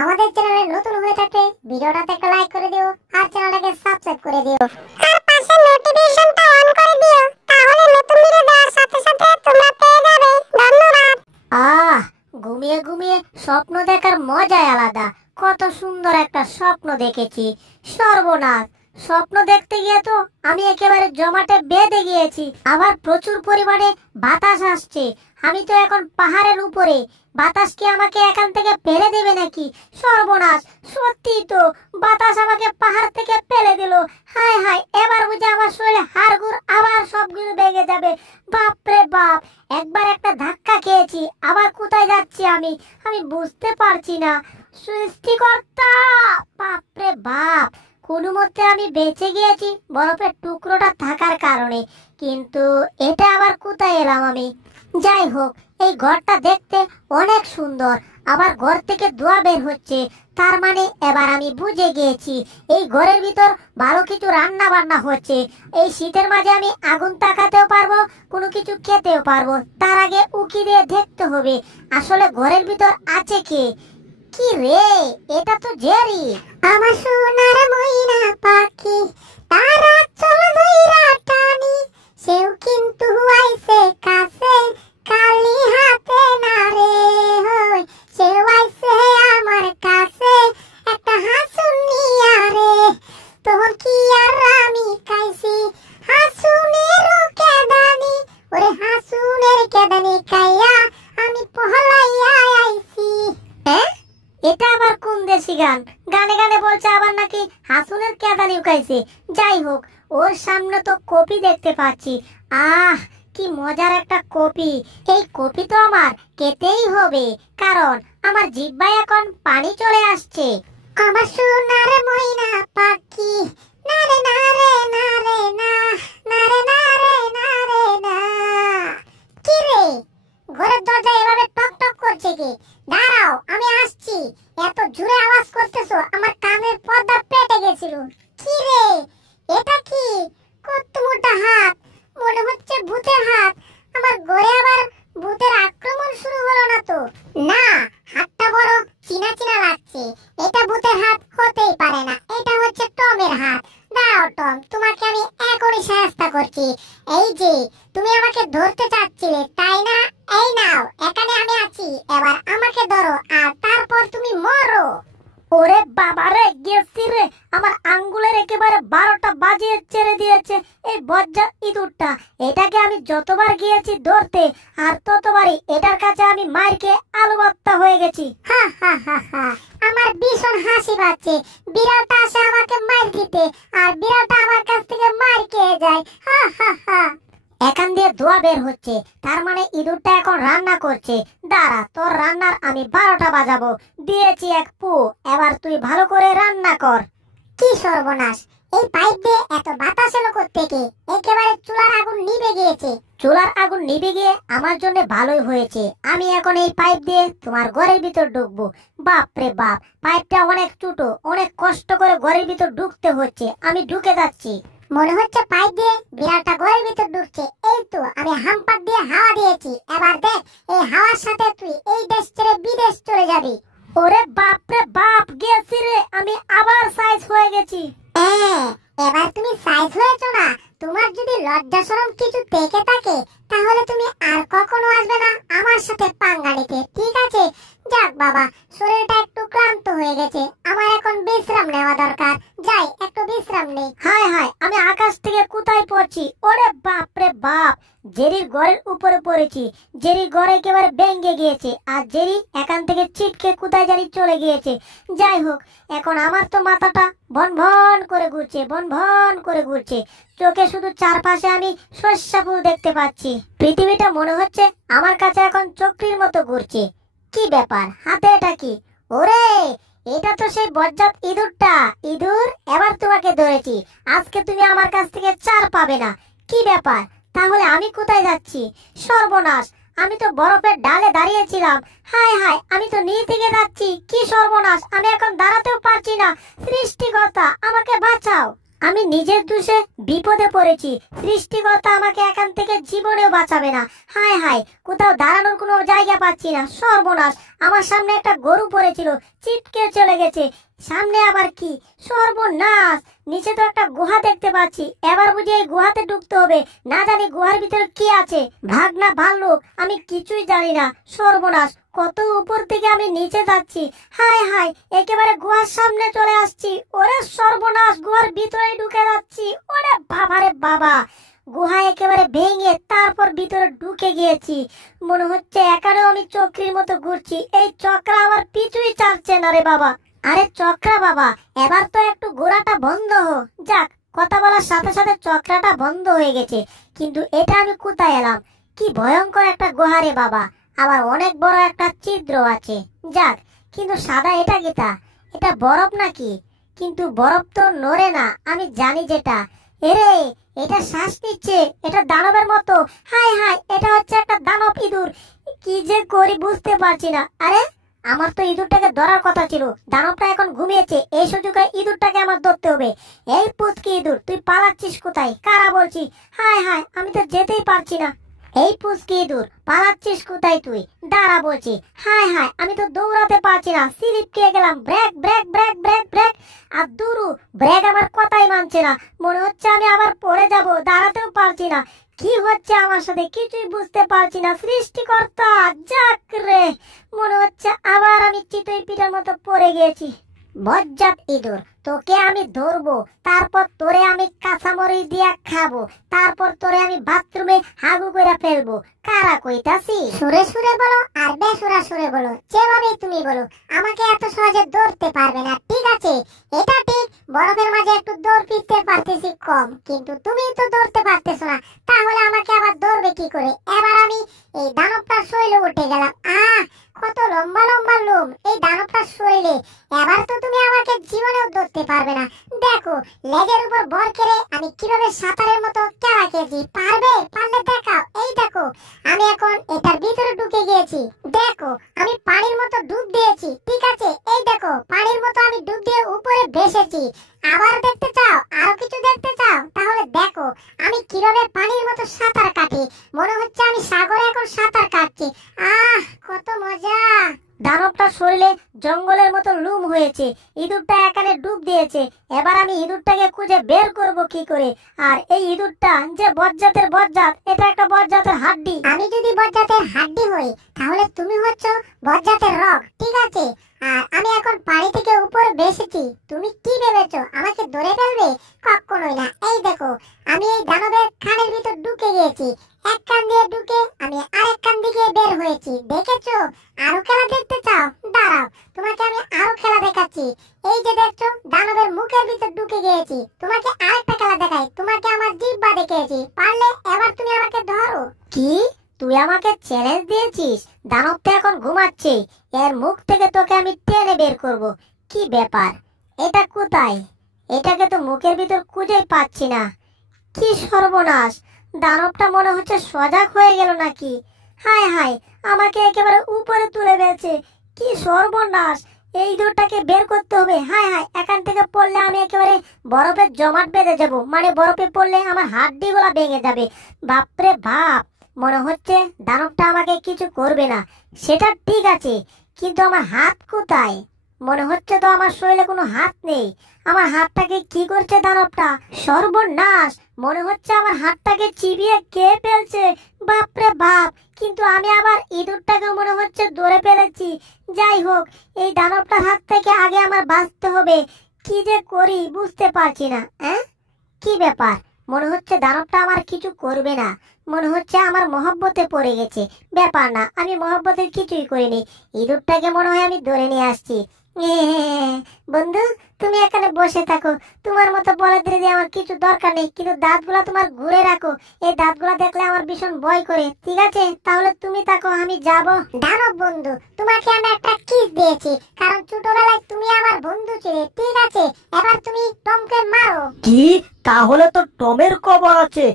আমাদের চ্যানেলে নতুন হয়ে থাকলে ভিডিওটাতে একটা লাইক করে দিও আর চ্যানেলটাকে সাবস্ক্রাইব করে দিও আর পাশে নোটিফিকেশনটা অন করে দিও, তাহলে নতুন ভিডিও দেওয়ার সাথে সাথে তোমরা পেয়ে যাবে। ধন্যবাদ। ঘুমিয়ে ঘুমিয়ে স্বপ্ন দেখার মজাই আলাদা। কত সুন্দর একটা স্বপ্ন দেখেছি। সর্বনাশ, স্বপ্ন দেখতে গিয়ে তো আমি একেবারে জমাটে বেঁধে গিয়েছি। আবার প্রচুর পরিমাণে বাতাস আসছে। আমি তো এখন পাহাড়ের উপরে। বাতাস কি আমাকে এখান থেকে ফেলে দেবে নাকি? সর্বনাশ, সত্যি তো বাতাস আমাকে পাহাড় থেকে ফেলে দিল। হায় হায়, এবার বুঝে আমার শরীরে হাড়গুড় আবার সবগুলো ভেঙে যাবে। বাপ রে বাপ, একবার একটা ধাক্কা খেয়েছি, আবার কোথায় যাচ্ছি আমি বুঝতে পারছি না। সৃষ্টিকর্তা, বাপ রে বাপ, কোনো মতে আমি বেঁচে গিয়েছি বরফের টুকরোটা থাকার কারণে। কিন্তু এটা আবার কোথায় এলাম আমি? যাই হোক, এই ঘরটা দেখতে অনেক সুন্দর। আবার ঘর থেকে ধোঁয়া বের হচ্ছে, তার মানে এবার আমি বুঝে গিয়েছি এই ঘরের ভিতর ভালো কিছু রান্না বান্না হচ্ছে। এই শীতের মাঝে আমি আগুন তাকাতেও পারবো, কোনো কিছু খেতেও পারবো। তার আগে উকি দিয়ে দেখতে হবে আসলে ঘরের ভিতর আছে কে। কি রে, এটা তো জেরি। আমার সোনার ময়না পাখি, তারা চলো ধইরা টানি, সেও কিন্তু আইছে কাছে, খালি হাতে না রে হই, সেও আইছে আমার কাছে একটা হাসুন নিয়া রে। তখন কি আর আমি খাইছি হাসুনের কেদানি, ওরে হাসুনের কেদানি খাইয়া আমি পহলাইয়া আইছি। এটা আবার কোন দেশি গান? গানে গানে বলছে আবার নাকি হাসুনের কেদানি উকাইছে। যাই হোক, ওর সামনে তো কপি দেখতে পাচ্ছি। কি মজার একটা কপি। এই কপি তো আমার খেতেই হবে, কারণ আমার জিহ্বায় এখন পানি চলে আসছে। আমার সোনার ময়না পাখি, না রে না রে না রে না, না রে না রে না রে না। কি রে, ঘরের দরজা এভাবে টক টক করছে কি? দাঁড়াও, আমি আসছি। এত জোরে আওয়াজ করতেছো, আমার কানের পর্দা পেটে গেছিল। কি রে, এটা কি? কত মোটা হাত, মনে হচ্ছে ভূতের হাত। আমার ঘরে আবার ভূতের আক্রমণ শুরু হলো না তো? না, হাতটা বড় চিনা চিনা লাগছে। এটা ভূতের হাত হতেই পারে না, এটা হচ্ছে টমের হাত। দাও টম, তোমাকে আমি এখনই সাহায্য করছি। এই যে তুমি আমাকে ধরতে চাচ্ছিলে তাই না? এই নাও, এখানে আমি আছি, এবার আমাকে ধরো আর তারপর তুমি মরো। ওরে বাবা রে, গেছি রে। আমার আঙ্গুলের একেবারে 12টা বাজিয়ে ছেড়ে দিয়েছে এই বজ্জা ইঁদুরটা। এটাকে আমি যতবার গিয়েছি ধরতে, আর ততবারই এটার কাছে আমি মার খেয়ে আলু ভর্তা হয়ে গেছি। হা হা হা হা, আমার ভীষণ হাসি পাচ্ছে। বিড়ালটা আসে আমাকে মার দিতে, আর বিড়ালটা আমার কাছ থেকে মার খেয়ে যায়। হা হা হা। এখান দিয়ে ধোঁয়া বের হচ্ছে, তার মানে ইঁদুরটা এখন রান্না করছে। দাঁড়া, তোর রান্নার আমি 12টা বাজাবো। দিয়েছি এক পু, এবার তুই ভালো করে রান্না কর। কি সর্বনাশ, এই পাইপ দিয়ে এত বাতাস এলো কোত্থেকে? একেবারে চুলার আগুন নিভে গিয়েছে। চুলার আগুন নিভে গিয়ে আমার জন্য ভালোই হয়েছে। আমি এখন এই পাইপ দিয়ে তোমার ঘরের ভিতর ঢুকবো। বাপ রে বাপ, পাইপটা অনেক ছোট, অনেক কষ্ট করে ঘরের ভিতর ঢুকতে হচ্ছে। আমি ঢুকে যাচ্ছি। মনে হচ্ছে পাইপ দিয়ে বিড়ালটা ঘরের ভিতর ঢুকছে। এই তো আমি হাম্পার দিয়ে হাওয়া দিয়েছি। এবার দেখ, এই হাওয়ার সাথে তুই এই দেশ ছেড়ে বিদেশ চলে যাবি। ওরে বাপ রে বাপ, গেছি রে, আমি আবার সাইজ হয়ে গেছি। এবার তুমি সাইজ হয়েছো না? তোমার যদি লজ্জা শরম কিছু থেকে থাকে, তাহলে তুমি আর কখনো আসবে না আমার সাথে পাঙ্গা নিতে, ঠিক আছে? যাক বাবা, শরীরটা একটু ক্লান্ত হয়ে গেছে, আমার এখন বিশ্রাম নেওয়া দরকার। যাই, একটু বিশ্রাম নেই। হায় হায়, আমি আকাশ থেকে কোথায় পড়ছি? ওরে বাপ রে বাপ, জেরির ঘরের উপরে পড়েছি। জেরির ঘর একেবারে ভেঙে গিয়েছে, আর জেরি এখান থেকে ছিটকে কোথায় জানি চলে গিয়েছে। যাই হোক, এখন আমার তো মাথাটা ভন ভন করে ঘুরছে, ভন ভন করে ঘুরছে। চোখে শুধু চারপাশে আমি শস্যা ফুল দেখতে পাচ্ছি। পৃথিবীটা মনে হচ্ছে আমার কাছে এখন চক্রীর মতো ঘুরছে। কি ব্যাপার, হাতে এটা কি? ওরে, এটা তো সেই বজ্জাত ইঁদুরটা। ইঁদুর, এবার তোমাকে ধরেছি। আজকে তুমি আমার কাছ থেকে চার পাবে না। কি ব্যাপার, তাহলে আমি কোথায় যাচ্ছি? সর্বনাশ, আমি তো বরফের ডালে দাঁড়িয়েছিলাম। হায় হায়, আমি তো নিচ থেকে যাচ্ছি। কি সর্বনাশ, আমি এখন দাঁড়াতেও পারছি না। সৃষ্টিকর্তা, আমাকে বাঁচাও। আমি নিজের দোষে বিপদে পড়েছি, সৃষ্টিকর্তা আমাকে এখান থেকে জীবনেও বাঁচাবে না। হায় হায়, কোথাও দাঁড়ানোর কোনো জায়গা পাচ্ছি না, সর্বনাশ। আমার সামনে একটা গরু পড়েছিল, চিটকে চলে গেছে, সামনে আবার কি, সর্বনাশ। নিচে তো একটা গুহা দেখতে পাচ্ছি, এবার বুঝি এই গুহাতে ঢুকতে হবে, না জানি গুহার ভিতরে কি আছে। ভাগ না ভাল্লুক, আমি কিছুই জানি না, সর্বনাশ। কত উপর থেকে আমি নিচে যাচ্ছি, হায় হায়, একেবারে গুহার সামনে চলে আসছি। ওরে সর্বনাশ, গুহার ভিতরে ঢুকে যাচ্ছি। ওরে বাবারে বাবা, গুহা একেবারে ভেঙে তারপর ভিতরে ঢুকে গিয়েছি। মনে হচ্ছে এখানেও আমি চক্রীর মতো ঘুরছি, এই চক্র আমার পিছুই ছাড়ছে না রে বাবা। আরে চক্রা বাবা, এবার তো একটু ঘোরাটা বন্ধ হো। যাক, কথা বলার সাথে সাথে চক্রাটা বন্ধ হয়ে গেছে। কিন্তু এটা আমি কোথায় এলাম? কি ভয়ঙ্কর একটা গুহা রে বাবা, আবার অনেক বড় একটা ছিদ্র আছে। যাক, কিন্তু সাদা এটা কিটা? এটা বরফ নাকি? কিন্তু বরফ তো নড়ে না, আমি জানি যেটা। এরে, এটা শ্বাস নিচ্ছে, এটা দানবের মতো। হায় হায়, এটা হচ্ছে একটা দানব ইঁদুর। কি যে করি বুঝতে পারছি না। আরে, আমার তো ইঁদুরটাকে ধরার কথা ছিল, দানবটা এখন ঘুমিয়েছে, এই সুযোগে ইঁদুরটাকে আমার ধরতে হবে। এই পুচকি ইঁদুর, তুই পালাচ্ছিস কোথায়? কারা বলছি? হায় হায়, আমি তো যেতেই পারছি না। এই পুচকি ইঁদুর, পালাচ্ছিস কোথায় তুই? দাঁড়া বলছি। হায় হায়, আমি তো দৌড়াতে পারছি না, স্লিপ খেয়ে গেলাম। Break break break break break. আর দুরু, ব্রেক আমার কথাই মানছে না, মনে হচ্ছে আমি আবার পড়ে যাব, দাঁড়াতেও পারছি না। কি হচ্ছে আমার সাথে কিছুই বুঝতে পারছি না, সৃষ্টিকর্তা। যাক রে, মনে হচ্ছে আবার আমি চিতই পিঠার মতো পড়ে গিয়েছি। বজ্জাত ইঁদুর, তোকে আমি ধরবো, তারপর তোরে আমি কাঁচামরিচ দিয়া খাবো, তারপর তোরে আমি বাথরুমে হাগু করে ফেলবো। কারা কইতাছি? সুরে সুরে বলো আর বেসুরা সুরে বলো, যেভাবেই তুমি বলো, আমাকে এত সহজে ধরতে পারবে না, ঠিক আছে? এটা ঠিক, বরফের মাঝে একটু দৌড় ফিরতে পারতেছি কম, কিন্তু তুমি তো ধরতে পারতেছো না, তাহলে আমাকে আবার ধরবে কি করে? এবার আমি এই দানবটার শরীরে উঠে গেলাম। কত লম্বা লম্বা লোম এই দানবটার শরীরে। এবার তো তুমি আমাকে জীবনেও ধরতে পারবে না। দেখো, লেজের উপর ভর করে আমি কিভাবে সাঁতারের মতো কেলা খেয়েছি। পারবে? পারলে দেখাও। এই দেখো, আমি এখন এটার ভিতরে ঢুকে গিয়েছি। দেখো, আমি পানির মতো ডুব দিয়েছি, ঠিক আছে? এই দেখো, পানির মতো আমি ডুব দিয়ে উপরে ভেসেছি। আবার দেখতে চাও? আরো কিছু দেখতে চাও? তাহলে দেখো আমি কিভাবে পানির মতো সাঁতার কাটি। মনে হচ্ছে আমি সাগরে এখন সাঁতার কাটছি। কত মজা! দানবটার শরীরে জঙ্গলের মতো লুম হয়েছে, ইঁদুরটা এখানে ডুব দিয়েছে। এবার আমি ইঁদুরটাকে খুঁজে বের করব কি করে? আর এই ইঁদুরটা যে বজ্জাতের বজ্জাত, এটা একটা বজ্জাতের হাড্ডি। আমি যদি বজ্জাতের হাড্ডি হই, তাহলে তুমি হচ্ছ বজ্জাতের রগ, ঠিক আছে? আর আমি এখন পানি থেকে উপরে ভেসেছি। তুমি কি ভেবেছো আমাকে ধরে ফেলবে? কখনোই না। এই দেখো, আমি এই দানবের খানের ভিতর ঢুকে গিয়েছি। এক কান দিয়ে ঢুকে আমি আরেক কান দিকে বের হয়েছি। দেখেছো? আরো খেলা দেখতে চাও? দাঁড়াও, তোমাকে আমি আরো খেলা দেখাচ্ছি। এই যে দেখছো, দানবের মুখের ভিতর ঢুকে গিয়েছি। তোমাকে আরেকটা খেলা দেখাই। তোমাকে আমার জিহ্বা দেখিয়েছি, পারলে এবার তুমি আমাকে ধরো। কি? তুই আমাকে চ্যালেঞ্জ দিয়েছিস? দানবটা এখন ঘুমাচ্ছে, এর মুখ থেকে তোকে আমি টেনে বের করব। কি ব্যাপার, এটা কোথায়? এটাকে তো মুখের ভিতর খুঁজেই পাচ্ছি না। কি সর্বনাশ, দানবটা মনে হচ্ছে সজাগ হয়ে গেল নাকি? হায় হায়, আমাকে একেবারে উপরে তুলে ফেলছে। কি সর্বনাশ, এই দূরটাকে বের করতে হবে। হায় হায়, এখান থেকে পড়লে আমি একেবারে বরফের জমাট বেঁধে যাব, মানে বরফে পড়লে আমার হাড্ডিগুলা ভেঙে যাবে। বাপরে বাপ, মনে হচ্ছে দানবটা আমাকে কিছু করবে না। সেটা ঠিক আছে, কিন্তু আমার হাত কোথায়? মনে হচ্ছে তো আমার শরীরে কোনো হাত নেই। আমার হাতটাকে কি করছে দানবটা? সর্বনাশ, মনে হচ্ছে আমার হাতটাকে চিবিয়ে খেয়ে ফেলছে। বাপরে বাপ, কিন্তু আমি আবার ইঁদুরটাকে মনে হচ্ছে ধরে ফেলেছি। যাই হোক, এই দানবটার হাত থেকে আগে আমার বাঁচতে হবে। কি যে করি বুঝতে পারছি না। কি ব্যাপার, মনে হচ্ছে দানবটা আমার কিছু করবে না। মনে হচ্ছে আমার মহব্বতে পড়ে গেছে। ব্যাপার না, আমি মহব্বতের কিছুই করিনি। ইঁদুরটাকে মনে হয় আমি ধরে নিয়ে আসছি। বন্ধু, তুমি এখানে বসে থাকো, তোমার মতো বলদের দিয়ে আমার কিছু দরকার নেই, কিন্তু দাঁতগুলা তোমার ঘুরে রাখো। এই দাঁতগুলা দেখলে আমার ভীষণ ভয় করে। ঠিক আছে, তাহলে তুমি থাকো, আমি যাব। দানব বন্ধু, তোমাকে আমি একটা কিস দিয়েছি, কারণ ছোটবেলায় তুমি আমার বন্ধু ছিলে, ঠিক আছে? এবার তুমি টমকে মারো। কি? তাহলে তো টমের খবর আছে।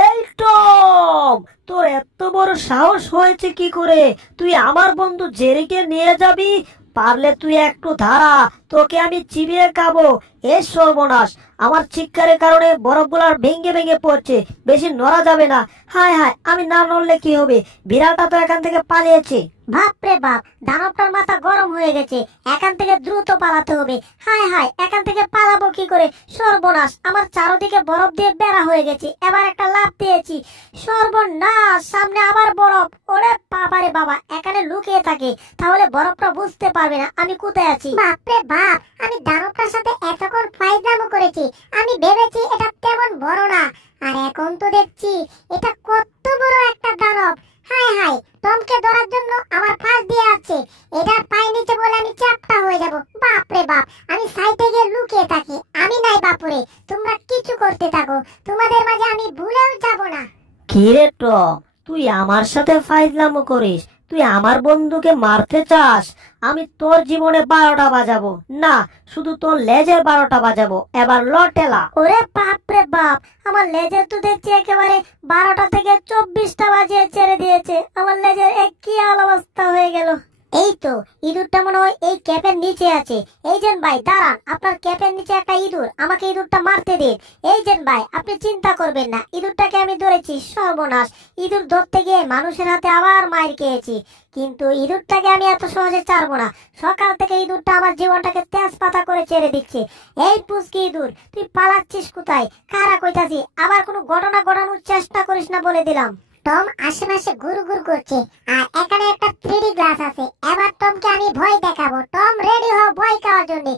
এই টম, তোর এত বড় সাহস হয়েছে কি করে? তুই আমার বন্ধু জেরিকে নিয়ে যাবি? পারলে তুই একটু দাঁড়া, তোকে আমি চিবিয়ে খাবো। এ সর্বনাশ, আমার চিৎকারের কারণে বরফগুলার ভেঙে ভেঙে পড়ছে, বেশি নড়া যাবে না। হায় হায়, আমি না নড়লে কি হবে? বিড়ালটা তো এখান থেকে পালিয়েছে। বাপরে বাপ, দানবটার মাথা গরম হয়ে গেছে, এখান থেকে দ্রুত পালাতে হবে। হায় হায়, এখান থেকে পালাবো কি করে? সর্বনাশ, আমার চারদিকে বরফ দিয়ে বেড়া হয়ে গেছে। এবার একটা লাফ দিয়েছি, সর্বনাশ, সামনে আবার বরফ। ওরে বাবারে বাবা, এখানে লুকিয়ে থাকে, তাহলে বরফটা বুঝতে পারবে না আমি কোথায় আছি। বাপরে বাপ, আমি দানবটার সাথে এতক্ষণ ফাইজলামো করেছি, আমি ভেবেছি এটা তেমন বড় না, আর এখন তো দেখছি এটা কত বড় একটা দানব। হায় হায়, টমকে ধরার জন্য আমার ফাঁস দিয়ে আছে, এটা পাই নিচে বলে আমি চাপটা হয়ে যাব। বাপরে বাপ, আমি সাইডে গিয়ে লুকিয়ে থাকি। আমি নাই বাপুরে, তোমরা কিছু করতে থাকো, তোমাদের মাঝে আমি ভুলেও যাব না। কি রে টম, তুই আমার সাথে ফাইজলামো করিস? তুই আমার বন্ধুকে মারতে চাস? আমি তোর জীবনে 12টা বাজাবো না, শুধু তোর লেজের 12টা বাজাবো। এবার লটেলা। ওরে বাপরে বাপ, আমার লেজের তো দেখছি একেবারে 12টা থেকে 24টা বাজিয়ে ছেড়ে দিয়েছে। আমার লেজের কি অবস্থা হয়ে গেল। এই তো ইঁদুরটা মনে হয় এই ক্যাপের নিচে আছে। এই যেন ভাই দাঁড়ান, আপনার ক্যাপের নিচে একটা ইঁদুর, আমাকে ইঁদুরটা মারতে দিন। এই যেন ভাই, আপনি চিন্তা করবেন না, ইঁদুরটাকে আমি ধরেছি। সর্বনাশ, ইঁদুর ধরতে গিয়ে মানুষের হাতে আবার মার খেয়েছি, কিন্তু ইঁদুরটাকে আমি এত সহজে ছাড়বো না। সকাল থেকে ইঁদুরটা আমার জীবনটাকে তেজপাতা করে ছেড়ে দিচ্ছে। এই পুচকি ইঁদুর, তুই পালাচ্ছিস কোথায়? কারা কইতাছি, আবার কোনো ঘটনা ঘটানোর চেষ্টা করিস না বলে দিলাম। টম আশেপাশে ঘুর ঘুর করছে, আর এখানে একটা 3D গ্লাস আছে। এবার টমকে আমি ভয় দেখাবো। টম রেডি হও ভয় খাওয়ার জন্য।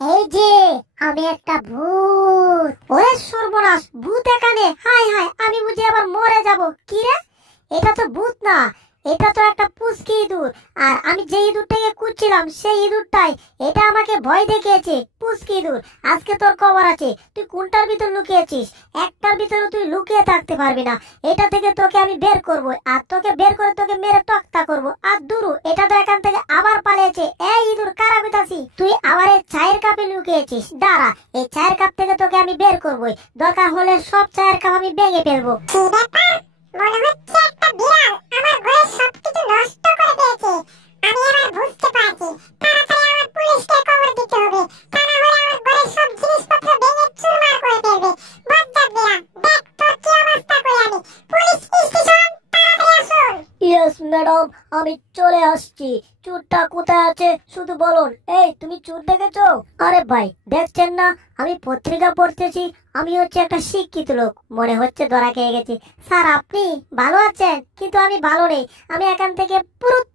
এই যে আমি একটা ভূত। ওরে সর্বনাশ, ভূত এখানে? হায় হায়, আমি বুঝি আবার মরে যাব। কি রে, এটা তো ভূত না, এটা তো একটা পুচকি ইঁদুর। আর আমি যে ইঁদুরটাকে খুঁজছিলাম সেই ইঁদুরটাই এটা আমাকে ভয় দেখিয়েছে। পুচকি ইঁদুর, আজকে তোর খবর আছে। তুই কোনটার ভিতর লুকিয়েছিস? একটার ভিতরে তুই লুকিয়ে থাকতে পারবি না। এটা থেকে তোকে আমি বের করব, আর তোকে বের করে তোকে মেরে তক্তা করব। আর দুরু, এটা তো এখান থেকে আবার পালিয়েছে। এই ইঁদুর, কারা কইতাছি? তুই আবার এই চায়ের কাপে লুকিয়েছিস। দাঁড়া, এই চায়ের কাপ থেকে তোকে আমি বের করবই। দরকার হলে সব চায়ের কাপ আমি ভেঙে ফেলবো। কি ব্যাপার? মনে হচ্ছে একটা বিড়াল আমার ঘরের সবকিছু নষ্ট করে দিয়েছে। আমি এবার বুঝতে পারছি, তাড়াতাড়ি আমার পুলিশকে খবর দিতে হবে, তা না হলে আমার ঘরের সব জিনিসপত্র ভেঙে চুরমার করে ফেলবে। বজ্জাত বিড়াল, দেখ তোর কি অবস্থা করি আমি। পুলিশ স্টেশন, তাড়াতাড়ি আসুন। ইয়েস ম্যাডাম, আমি চলে আসছি। চোরটা কোথায় আছে শুধু বলুন। এই, তুমি চোর দেখেছো? আরে ভাই, দেখছেন না আমি পত্রিকা পড়তেছি? আমি হচ্ছে একটা শিক্ষিত লোক, মনে হচ্ছে ধরা খেয়ে গেছি। স্যার, আপনি ভালো আছেন? কিন্তু আমি ভালো নেই, আমি এখান থেকে পুরুত